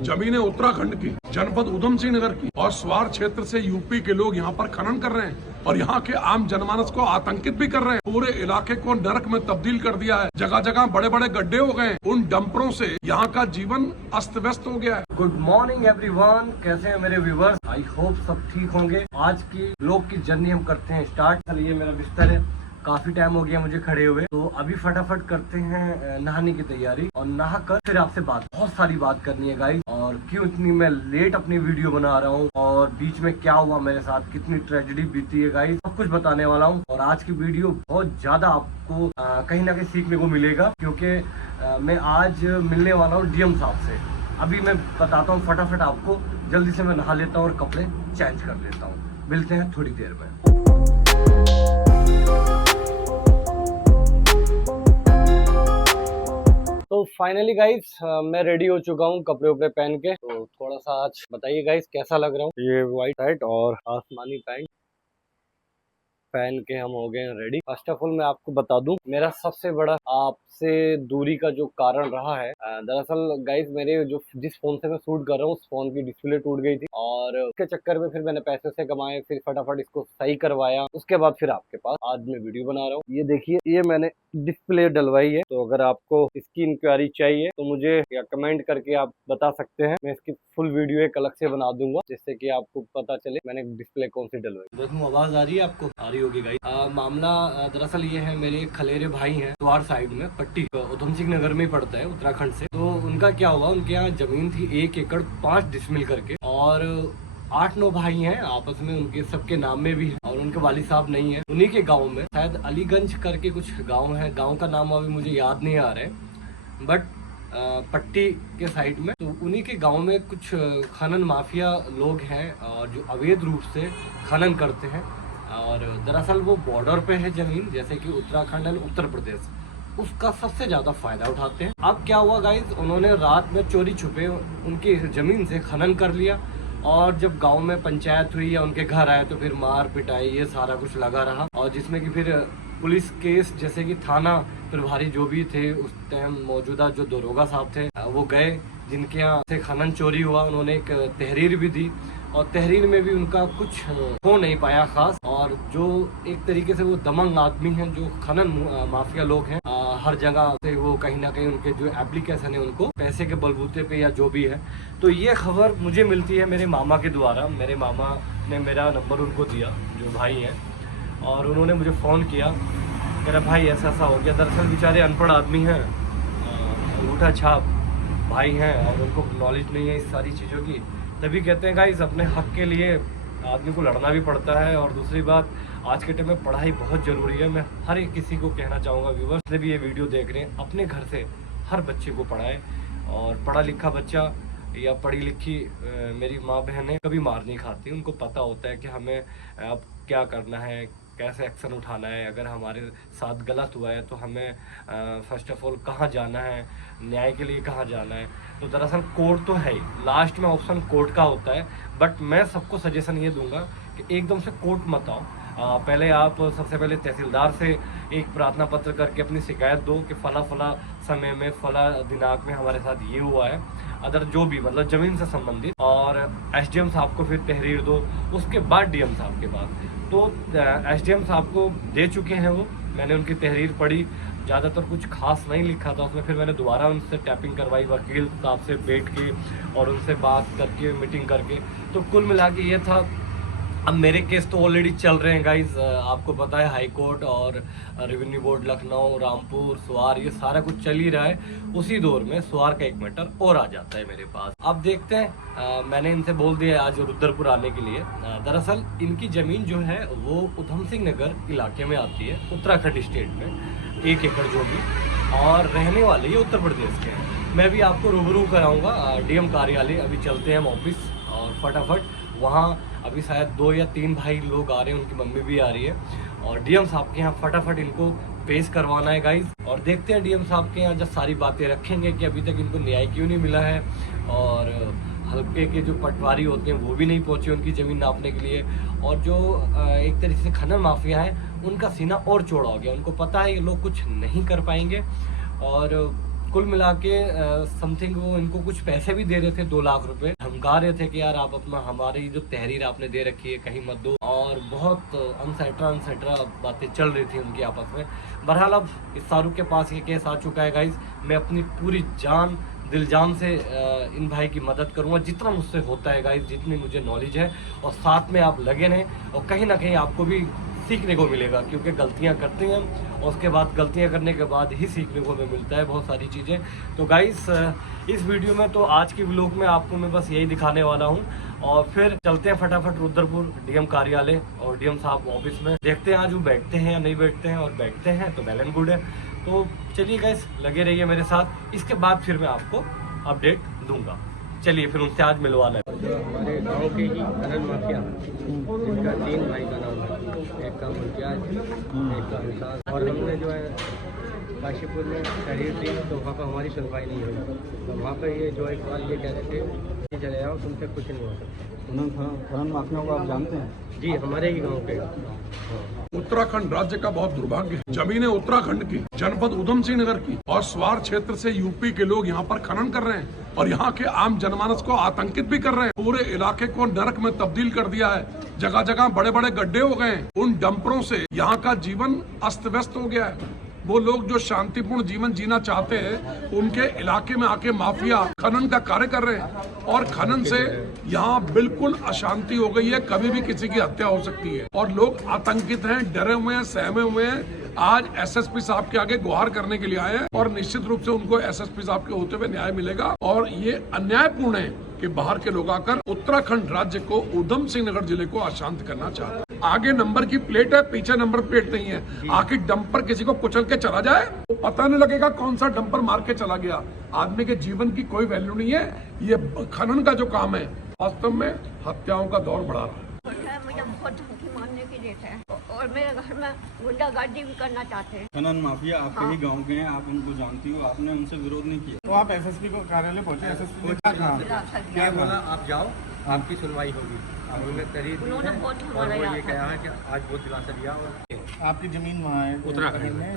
जमीनें उत्तराखंड की, जनपद उधम सिंह नगर की और स्वार क्षेत्र से यूपी के लोग यहाँ पर खनन कर रहे हैं और यहाँ के आम जनमानस को आतंकित भी कर रहे हैं। पूरे इलाके को नरक में तब्दील कर दिया है। जगह जगह बड़े बड़े गड्ढे हो गए। उन डंपरों से यहाँ का जीवन अस्त व्यस्त हो गया है। गुड मॉर्निंग एवरीवन, कैसे हैं मेरे व्यूवर्स? आई होप सब ठीक होंगे। आज की ब्लॉग की जर्नी हम करते हैं स्टार्ट। चलिए, मेरा बिस्तर है, काफी टाइम हो गया मुझे खड़े हुए, तो अभी फटाफट करते हैं नहाने की तैयारी और नहा कर फिर आपसे बहुत सारी बात करनी है गाइस। और क्यों इतनी मैं लेट अपनी वीडियो बना रहा हूँ और बीच में क्या हुआ मेरे साथ, कितनी ट्रेजेडी बीती है गाइस, सब कुछ बताने वाला हूँ। और आज की वीडियो बहुत ज्यादा आपको कहीं ना कहीं सीखने को मिलेगा, क्योंकि मैं आज मिलने वाला हूँ डीएम साहब से। अभी मैं बताता हूँ फटाफट आपको, जल्दी से मैं नहा लेता हूँ और कपड़े चेंज कर लेता हूँ। मिलते हैं थोड़ी देर में। तो फाइनली गाइस मैं रेडी हो चुका हूँ कपड़े उपड़े पहन के। तो थोड़ा सा आज बताइए गाइस कैसा लग रहा हूँ। ये व्हाइट शर्ट और आसमानी पैंट पहन के हम हो गए रेडी। फर्स्ट ऑफ ऑल मैं आपको बता दूं, मेरा सबसे बड़ा आपसे दूरी का जो कारण रहा है, दरअसल गाइस मेरे जो जिस फोन से मैं शूट कर रहा हूँ उस फोन की डिस्प्ले टूट गई थी और उसके चक्कर में फिर मैंने पैसे से कमाए, फिर फटाफट इसको सही करवाया। उसके बाद फिर आपके पास आज मैं वीडियो बना रहा हूँ। ये देखिए, ये मैंने डिस्प्ले डलवाई है। तो अगर आपको इसकी इंक्वायरी चाहिए तो मुझे या कमेंट करके आप बता सकते हैं। मैं इसकी फुल वीडियो एक अलग से बना दूंगा, जिससे कि आपको पता चले मैंने डिस्प्ले कौन सी डलवाई। देखो, आवाज आ रही है आपको? आ रही होगी गाइस। मामला दरअसल ये है, मेरे खलेरे भाई हैं द्वार साइड में, पट्टी उधम सिंह नगर में ही पड़ता है, उत्तराखंड से। तो उनका क्या हुआ, उनके यहाँ जमीन थी 1 एकड़ 5 डिसमिल करके, और 8-9 भाई हैं आपस में, उनके सबके नाम में भी है और उनके वाली साहब नहीं है। उन्हीं के गांव में, शायद अलीगंज करके कुछ गांव है, गांव का नाम अभी मुझे याद नहीं आ रहा है, बट पट्टी के साइड में। तो उन्हीं के गांव में कुछ खनन माफिया लोग हैं और जो अवैध रूप से खनन करते हैं। और दरअसल वो बॉर्डर पे है जमीन, जैसे कि उत्तराखंड और उत्तर प्रदेश, उसका सबसे ज्यादा फायदा उठाते हैं। अब क्या हुआ गाइस, उन्होंने रात में चोरी छुपे उनकी जमीन से खनन कर लिया और जब गांव में पंचायत हुई या उनके घर आए तो फिर मार पिटाई ये सारा कुछ लगा रहा। और जिसमें कि फिर पुलिस केस, जैसे कि थाना प्रभारी जो भी थे उस टाइम मौजूदा जो दरोगा साहब थे, वो गए जिनके यहाँ से खनन चोरी हुआ, उन्होंने एक तहरीर भी दी और तहरीर में भी उनका कुछ हो नहीं पाया खास। और जो एक तरीके से वो दमंग आदमी हैं, जो खनन माफिया लोग हैं, हर जगह से वो कहीं ना कहीं उनके जो एप्लीकेशन है उनको पैसे के बलबूते पे या जो भी है। तो ये खबर मुझे मिलती है मेरे मामा के द्वारा। मेरे मामा ने मेरा नंबर उनको दिया, जो भाई हैं, और उन्होंने मुझे फ़ोन किया, मेरा भाई ऐसा ऐसा हो गया। दरअसल बेचारे अनपढ़ आदमी हैं, अंगूठा छाप भाई हैं और उनको नॉलेज नहीं है इस सारी चीज़ों की। तभी कहते हैं गाइस, अपने हक के लिए आदमी को लड़ना भी पड़ता है। और दूसरी बात, आज के टाइम में पढ़ाई बहुत ज़रूरी है। मैं हर एक किसी को कहना चाहूँगा, व्यूवर्स ने भी ये वीडियो देख रहे हैं, अपने घर से हर बच्चे को पढ़ाएं। और पढ़ा लिखा बच्चा या पढ़ी लिखी मेरी माँ बहनें कभी मार नहीं खाती। उनको पता होता है कि हमें अब क्या करना है, कैसे एक्शन उठाना है। अगर हमारे साथ गलत हुआ है तो हमें फर्स्ट ऑफ ऑल कहाँ जाना है, न्याय के लिए कहाँ जाना है। तो दरअसल कोर्ट तो है ही, लास्ट में ऑप्शन कोर्ट का होता है। बट मैं सबको सजेशन ये दूंगा कि एकदम से कोर्ट मत आओ। पहले आप सबसे पहले तहसीलदार से एक प्रार्थना पत्र करके अपनी शिकायत दो कि फला फला समय में, फला दिनांक में हमारे साथ ये हुआ है, अदर जो भी मतलब ज़मीन से संबंधित। और एसडीएम साहब को फिर तहरीर दो, उसके बाद डीएम साहब के पास। तो एसडीएम साहब को दे चुके हैं वो, मैंने उनकी तहरीर पढ़ी, ज़्यादातर कुछ खास नहीं लिखा था उसमें। फिर मैंने दोबारा उनसे टैपिंग करवाई, वकील साहब से बैठ के और उनसे बात करके, मीटिंग करके। तो कुल मिला के ये था। अब मेरे केस तो ऑलरेडी चल रहे हैं गाइस, आपको पता है, हाई कोर्ट और रेवेन्यू बोर्ड लखनऊ, रामपुर, स्वार, ये सारा कुछ चल ही रहा है। उसी दौर में स्वार का एक मैटर और आ जाता है मेरे पास। अब देखते हैं, मैंने इनसे बोल दिया आज रुद्रपुर आने के लिए। दरअसल इनकी ज़मीन जो है वो उधम सिंह नगर इलाके में आती है, उत्तराखंड स्टेट में, 1 एकड़ जो भी, और रहने वाले ये उत्तर प्रदेश के हैं। मैं भी आपको रूबरू कराऊंगा डीएम कार्यालय। अभी चलते हैं हम ऑफिस और फटाफट वहाँ। अभी शायद 2 या 3 भाई लोग आ रहे हैं, उनकी मम्मी भी आ रही है, और डीएम साहब के यहाँ फटाफट इनको पेश करवाना है गाइस। और देखते हैं डीएम साहब के यहाँ जब सारी बातें रखेंगे कि अभी तक इनको न्याय क्यों नहीं मिला है, और हल्के के जो पटवारी होते हैं वो भी नहीं पहुँचे उनकी ज़मीन नापने के लिए, और जो एक तरीके से खनन माफिया है उनका सीना और चौड़ा हो गया। उनको पता है ये लोग कुछ नहीं कर पाएंगे, और कुल मिला के समथिंग वो इनको कुछ पैसे भी दे रहे थे, 2 लाख रुपए, धमका रहे थे कि यार आप अपना हमारी जो तहरीर आपने दे रखी है कहीं मत दो, और बहुत अनसेट्रा बातें चल रही थी उनकी आपस में। बहरहाल अब इस शाहरुख के पास ये केस आ चुका है गाइज। मैं अपनी पूरी जान दिल जान से इन भाई की मदद करूंगा जितना मुझसे होता है गाइज, जितनी मुझे नॉलेज है, और साथ में आप लगे रहें और कहीं ना कहीं आपको भी सीखने को मिलेगा, क्योंकि गलतियां करते हैं और उसके बाद गलतियां करने के बाद ही सीखने को हमें मिलता है बहुत सारी चीज़ें। तो गाइस इस वीडियो में तो आज की व्लॉग में आपको मैं बस यही दिखाने वाला हूं, और फिर चलते हैं फटाफट रुद्रपुर डीएम कार्यालय और डीएम साहब ऑफिस में, देखते हैं आज वो बैठते हैं या नहीं बैठते हैं, और बैठते हैं तो वेल एंड गुड है। तो चलिए गाइस लगे रहिए मेरे साथ, इसके बाद फिर मैं आपको अपडेट दूंगा। चलिए फिर उनसे आज मिलवाना है। जो हमारे गांव के ही खनन माफिया, जिनका 3 भाई का नाम है, एक का मुंशियाज, एक का इंसान, और हमने जो है काशीपुर में तहरीर दी तो वहाँ पर हमारी सुनवाई नहीं हुई। तो वहाँ पर ये जो एक बार ये कह रहे थे कि चले जाओ, तुमसे कुछ नहीं हो सकता। खनन माफियाओं को आप जानते हैं? जी, हमारे ही गाँव के। उत्तराखंड राज्य का बहुत दुर्भाग्य है। जमीनें उत्तराखंड की, जनपद उधम सिंह नगर की और स्वार क्षेत्र से यूपी के लोग यहाँ पर खनन कर रहे हैं और यहाँ के आम जनमानस को आतंकित भी कर रहे हैं। पूरे इलाके को नरक में तब्दील कर दिया है। जगह जगह बड़े बड़े गड्ढे हो गए हैं। उन डंपरों से यहाँ का जीवन अस्त व्यस्त हो गया है। वो लोग जो शांतिपूर्ण जीवन जीना चाहते हैं, उनके इलाके में आके माफिया खनन का कार्य कर रहे हैं, और खनन से यहाँ बिल्कुल अशांति हो गई है। कभी भी किसी की हत्या हो सकती है और लोग आतंकित हैं, डरे हुए हैं, सहमे हुए हैं। आज एसएसपी साहब के आगे गुहार करने के लिए आए हैं और निश्चित रूप से उनको एसएसपी साहब के होते हुए न्याय मिलेगा। और ये अन्यायपूर्ण है कि बाहर के लोग आकर उत्तराखंड राज्य को, उधम सिंह नगर जिले को अशांत करना चाहते हैं। आगे नंबर की प्लेट है, पीछे नंबर प्लेट नहीं है। आखिर डंपर किसी को कुचल के चला जाए तो पता नहीं लगेगा कौन सा डंपर मार के चला गया। आदमी के जीवन की कोई वैल्यू नहीं है। ये खनन का जो काम है वास्तव में हत्याओं का दौर बढ़ा रहा है। मुझे बहुत धमकी मारने की देते हैं और मेरे घर में गुंडागर्दी भी करना चाहते हैं। खनन माफिया आपके ही गांव के हैं, आप उनको जानती हो, आपने उनसे विरोध नहीं किया तो आप एसएसपी को कार्यालय पहुंचे? एसएसपी ने क्या बोला? आप जाओ, आपकी सुनवाई होगी। उन्होंने बहुत हमारा ये कहा है कि आज बहुत दिलासा दिया। और आपकी जमीन वहाँ है उत्तराखंड में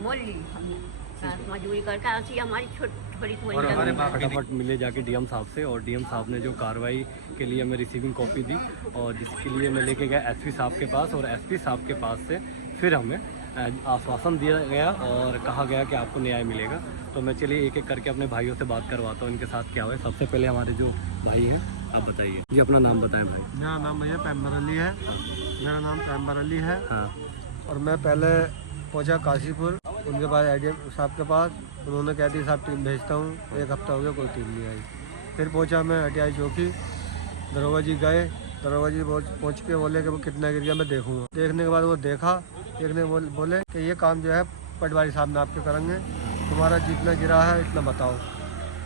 मोल ली हमने, मजदूरी करके ऐसी हमारी थोड़ी और हमारे फटाफट मिले जाके डीएम साहब से, और डीएम साहब ने जो कार्रवाई के लिए हमें रिसीविंग कॉपी दी, और जिसके लिए मैं लेके गया एसपी साहब के पास, और एसपी साहब के पास से फिर हमें आश्वासन दिया गया और कहा गया कि आपको न्याय मिलेगा। तो मैं चलिए एक एक करके अपने भाइयों से बात करवाता हूँ, इनके साथ क्या हुआ है। सबसे पहले हमारे जो भाई हैं, आप बताइए जी, अपना नाम बताएं भाई। मेरा नाम भैया पैम्बर अली है। मेरा नाम पैम्बर अली है। हाँ। और मैं पहले पहुंचा काशीपुर, उनके पास आईडीएम साहब के पास। उन्होंने कह दी साहब टीम भेजता हूँ, 1 हफ्ता हो गया कोई टीम नहीं आई। फिर पहुंचा मैं हटियाई चौकी, दरोगा जी गए। दरोगा जी पहुँच के बोले कि वो कितना गिर गया मैं देखूँगा। देखने के बाद वो देखा, देखने बोले कि ये काम जो है पटवारी साहब ने आपके करेंगे, तुम्हारा जितना गिरा है इतना बताओ।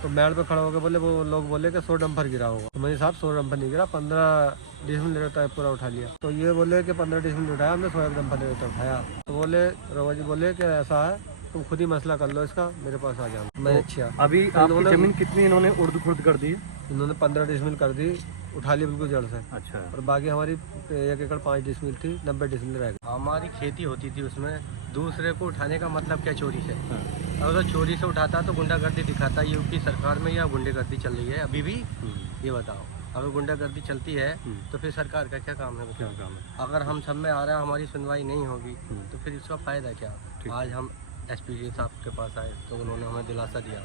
तो मेड़ पे खड़ा होकर बोले, वो लोग बोले कि 100 डंपर गिरा होगा। तो मैंने साहब 100 डंपर नहीं गिरा, 15 डिसमिल लेता है पूरा उठा लिया। तो ये बोले कि 15 डिसमिल उठाया हमने, 100 डंपर लेता उठाया। तो बोले दरोगा जी बोले कि ऐसा है, तुम खुद ही मसला कर लो इसका, मेरे पास आ जाओ। मैं अच्छा अभी आपकी जमीन कितनी इन्होंने उर्द खुर्द कर दी है? इन्होंने 15 डिसमिल कर दी, उठा ली बिल्कुल जड़ से। अच्छा। और बाकी हमारी 1 एकड़ 5 डिसमिल थी, 90 डिसमिल रह गई। हमारी खेती होती थी, उसमें दूसरे को उठाने का मतलब क्या चोरी से? अगर चोरी से उठाता तो गुंडागर्दी दिखाता। यूपी सरकार में या गुंडागर्दी चल रही है अभी भी? ये बताओ, अगर गुंडागर्दी चलती है तो फिर सरकार का क्या काम है? क्या काम है? अगर हम सब में आ रहा है, हमारी सुनवाई नहीं होगी तो फिर इसका फ़ायदा क्या? आज हम एसपी साहब के पास आए तो उन्होंने हमें दिलासा दिया,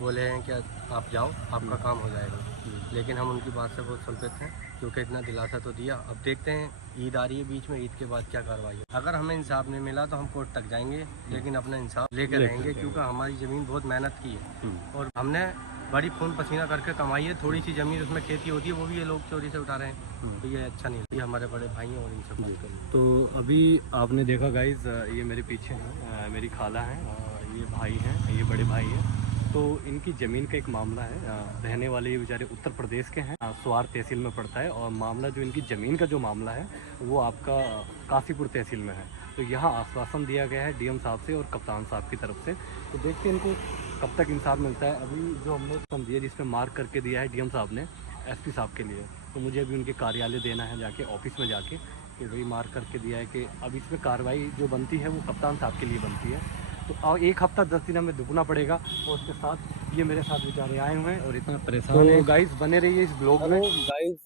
बोले हैं कि आप जाओ, आपका काम हो जाएगा। लेकिन हम उनकी बात से बहुत संतुष्ट हैं, क्योंकि इतना दिलासा तो दिया। अब देखते हैं, ईद आ रही है बीच में, ईद के बाद क्या कार्रवाई है। अगर हमें इंसाफ नहीं मिला तो हम कोर्ट तक जाएंगे, लेकिन अपना इंसाफ लेकर रहेंगे, क्योंकि हमारी ज़मीन बहुत मेहनत की है और हमने बड़ी खून पसीना करके कमाई है। थोड़ी सी ज़मीन उसमें खेती होती है, वो भी ये लोग चोरी से उठा रहे हैं, तो ये अच्छा नहीं। ये हमारे बड़े भाई हैं और इनसे बात करें। तो अभी आपने देखा गाइज, ये मेरे पीछे हैं, मेरी खाला हैं, ये भाई हैं, ये बड़े भाई हैं। तो इनकी ज़मीन का एक मामला है। रहने वाले ये बेचारे उत्तर प्रदेश के हैं, स्वार तहसील में पड़ता है, और मामला जो इनकी ज़मीन का जो मामला है वो आपका काशीपुर तहसील में है। तो यहाँ आश्वासन दिया गया है डीएम साहब से और कप्तान साहब की तरफ से। तो देखते हैं इनको कब तक इंसाफ मिलता है। अभी जो हमने समझिए जिसमें मार्क करके दिया है डीएम साहब ने एसपी साहब के लिए, तो मुझे अभी उनके कार्यालय देना है जाके, ऑफिस में जाके, कि वही मार्क करके दिया है कि अब इसमें कार्रवाई जो बनती है वो कप्तान साहब के लिए बनती है। तो एक हफ्ता 10 दिन हमें दुगना पड़ेगा। और उसके साथ ये मेरे साथ बेचारे आए हुए हैं और इतना परेशान है। गाइस बने रहिए इस ब्लॉग में। गाइस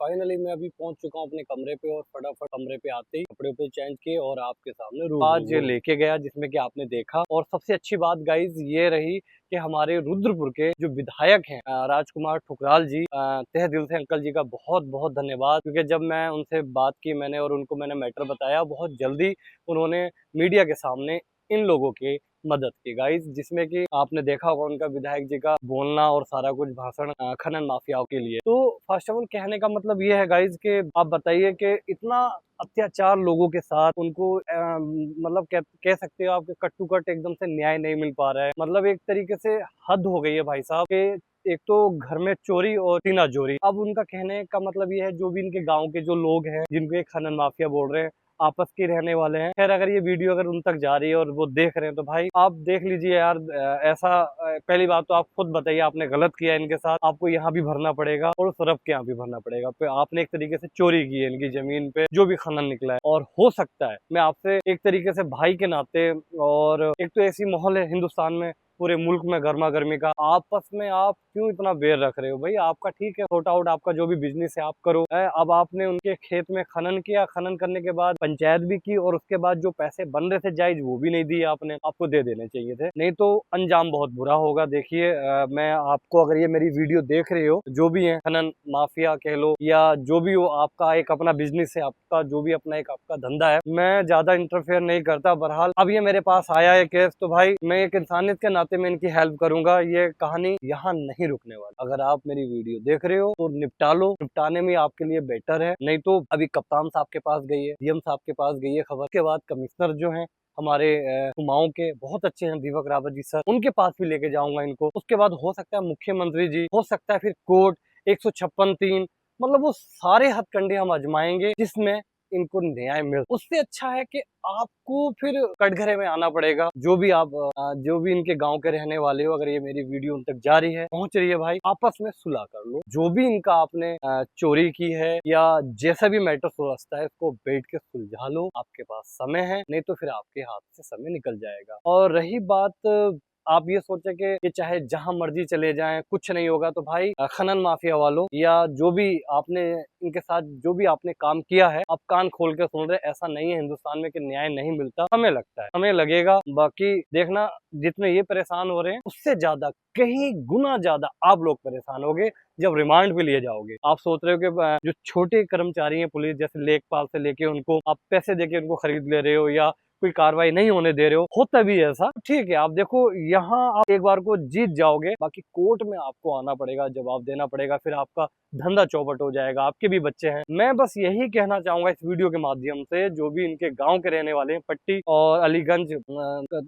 फाइनली मैं अभी पहुंच चुका हूं अपने कमरे पे और फटाफट कमरे पे आते ही कपड़े पे चेंज किए और आपके सामने रूम आज लेके गया, जिसमें कि आपने देखा। और सबसे अच्छी बात गाइस ये रही कि हमारे रुद्रपुर के जो विधायक हैं राजकुमार ठुकराल जी, तहे दिल से अंकल जी का बहुत बहुत धन्यवाद, क्योंकि जब मैं उनसे बात की मैंने और उनको मैंने मैटर बताया, बहुत जल्दी उन्होंने मीडिया के सामने इन लोगों की मदद की गाइस, जिसमें कि आपने देखा होगा उनका विधायक जी का बोलना और सारा कुछ भाषण खनन माफियाओं के लिए। तो फर्स्ट ऑफ ऑल कहने का मतलब ये है गाइस कि आप बताइए कि इतना अत्याचार लोगों के साथ उनको मतलब कह सकते हो आपके कट टू कट एकदम से न्याय नहीं मिल पा रहा है। मतलब एक तरीके से हद हो गई है भाई साहब के एक तो घर में चोरी और सीना चोरी। अब उनका कहने का मतलब ये है जो भी इनके गांव के जो लोग हैं जिनको एक खनन माफिया बोल रहे हैं आपस के रहने वाले हैं। खैर अगर ये वीडियो अगर उन तक जा रही है और वो देख रहे हैं तो भाई आप देख लीजिए यार, ऐसा पहली बात तो आप खुद बताइए आपने गलत किया इनके साथ, आपको यहाँ भी भरना पड़ेगा और उस रब के यहाँ भी भरना पड़ेगा। तो आपने एक तरीके से चोरी की है इनकी जमीन पे जो भी खनन निकला है। और हो सकता है मैं आपसे एक तरीके से भाई के नाते, और एक तो ऐसी माहौल है हिंदुस्तान में पूरे मुल्क में गर्मा गर्मी का, आपस में आप क्यों इतना बेर रख रहे हो भाई? आपका ठीक है छोटा आउट आपका जो भी बिजनेस है आप करो। अब आपने उनके खेत में खनन किया, खनन करने के बाद पंचायत भी की और उसके बाद जो पैसे बन रहे थे जायज वो भी नहीं दिए आपने, आपको दे देने चाहिए थे, नहीं तो अंजाम बहुत बुरा होगा। देखिए मैं आपको अगर ये मेरी वीडियो देख रहे हो जो भी है खनन माफिया कह लो या जो भी हो, आपका एक अपना बिजनेस है, आपका जो भी अपना एक आपका धंधा है, मैं ज्यादा इंटरफेयर नहीं करता। बहरहाल अब ये मेरे पास आया है केस तो भाई मैं एक इंसानियत के नाते में इनकी हेल्प करूंगा। ये कहानी यहाँ नहीं रुकने वाली। अगर आप मेरी वीडियो देख रहे हो तो निपटा लो, निपटाने में आपके लिए बेटर है। नहीं तो अभी कप्तान साहब के पास गई है, डीएम साहब के पास गई है खबर, के बाद कमिश्नर जो है हमारे कुमाऊं के बहुत अच्छे हैं दीपक रावत जी सर, उनके पास भी लेके जाऊंगा इनको। उसके बाद हो सकता है मुख्यमंत्री जी, हो सकता है फिर कोर्ट 156(3), मतलब वो सारे हथकंडे हम आजमाएंगे जिसमें इनको न्याय मिल। उससे अच्छा है कि आपको फिर कटघरे में आना पड़ेगा। जो भी आप जो भी इनके गांव के रहने वाले हो, अगर ये मेरी वीडियो उन तक जा रही है, पहुंच रही है भाई, आपस में सुलह कर लो। जो भी इनका आपने चोरी की है या जैसा भी मैटर सुलझता है इसको बैठ के सुलझा लो। आपके पास समय है, नहीं तो फिर आपके हाथ से समय निकल जाएगा। और रही बात आप ये सोचे कि चाहे जहां मर्जी चले जाएं कुछ नहीं होगा, तो भाई खनन माफिया वालों या जो भी आपने इनके साथ जो भी आपने काम किया है आप कान खोल के सुन रहे। ऐसा नहीं है हिंदुस्तान में कि न्याय नहीं मिलता, हमें लगता है हमें लगेगा। बाकी देखना जितने ये परेशान हो रहे हैं उससे ज्यादा कहीं गुना ज्यादा आप लोग परेशान होगे जब रिमांड पे लिए जाओगे। आप सोच रहे हो कि जो छोटे कर्मचारी हैं पुलिस जैसे लेखपाल से लेके उनको आप पैसे देके उनको खरीद ले रहे हो या कोई कार्रवाई नहीं होने दे रहे हो, होता भी ऐसा ठीक है। आप देखो यहाँ आप एक बार को जीत जाओगे, बाकी कोर्ट में आपको आना पड़ेगा, जवाब देना पड़ेगा, फिर आपका धंधा चौपट हो जाएगा, आपके भी बच्चे हैं। मैं बस यही कहना चाहूंगा इस वीडियो के माध्यम से जो भी इनके गांव के रहने वाले हैं पट्टी और अलीगंज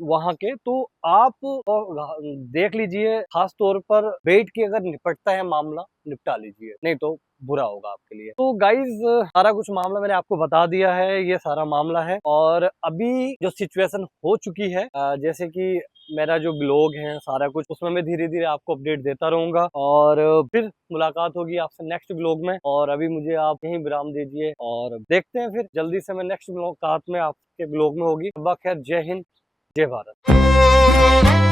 वहां के, तो आप देख लीजिए, खास तौर पर बैठ के अगर निपटता है मामला निपटा लीजिए, नहीं तो बुरा होगा आपके लिए। तो गाइज सारा कुछ मामला मैंने आपको बता दिया है, ये सारा मामला है। और अभी जो सिचुएशन हो चुकी है जैसे कि मेरा जो ब्लॉग है सारा कुछ उसमें मैं धीरे धीरे आपको अपडेट देता रहूंगा और फिर मुलाकात होगी आपसे नेक्स्ट ब्लॉग में। और अभी मुझे आप यहीं विराम दीजिए और देखते हैं फिर जल्दी से मैं नेक्स्ट मुलाकात में आपके ब्लॉग में होगी। खैर जय हिंद जय भारत।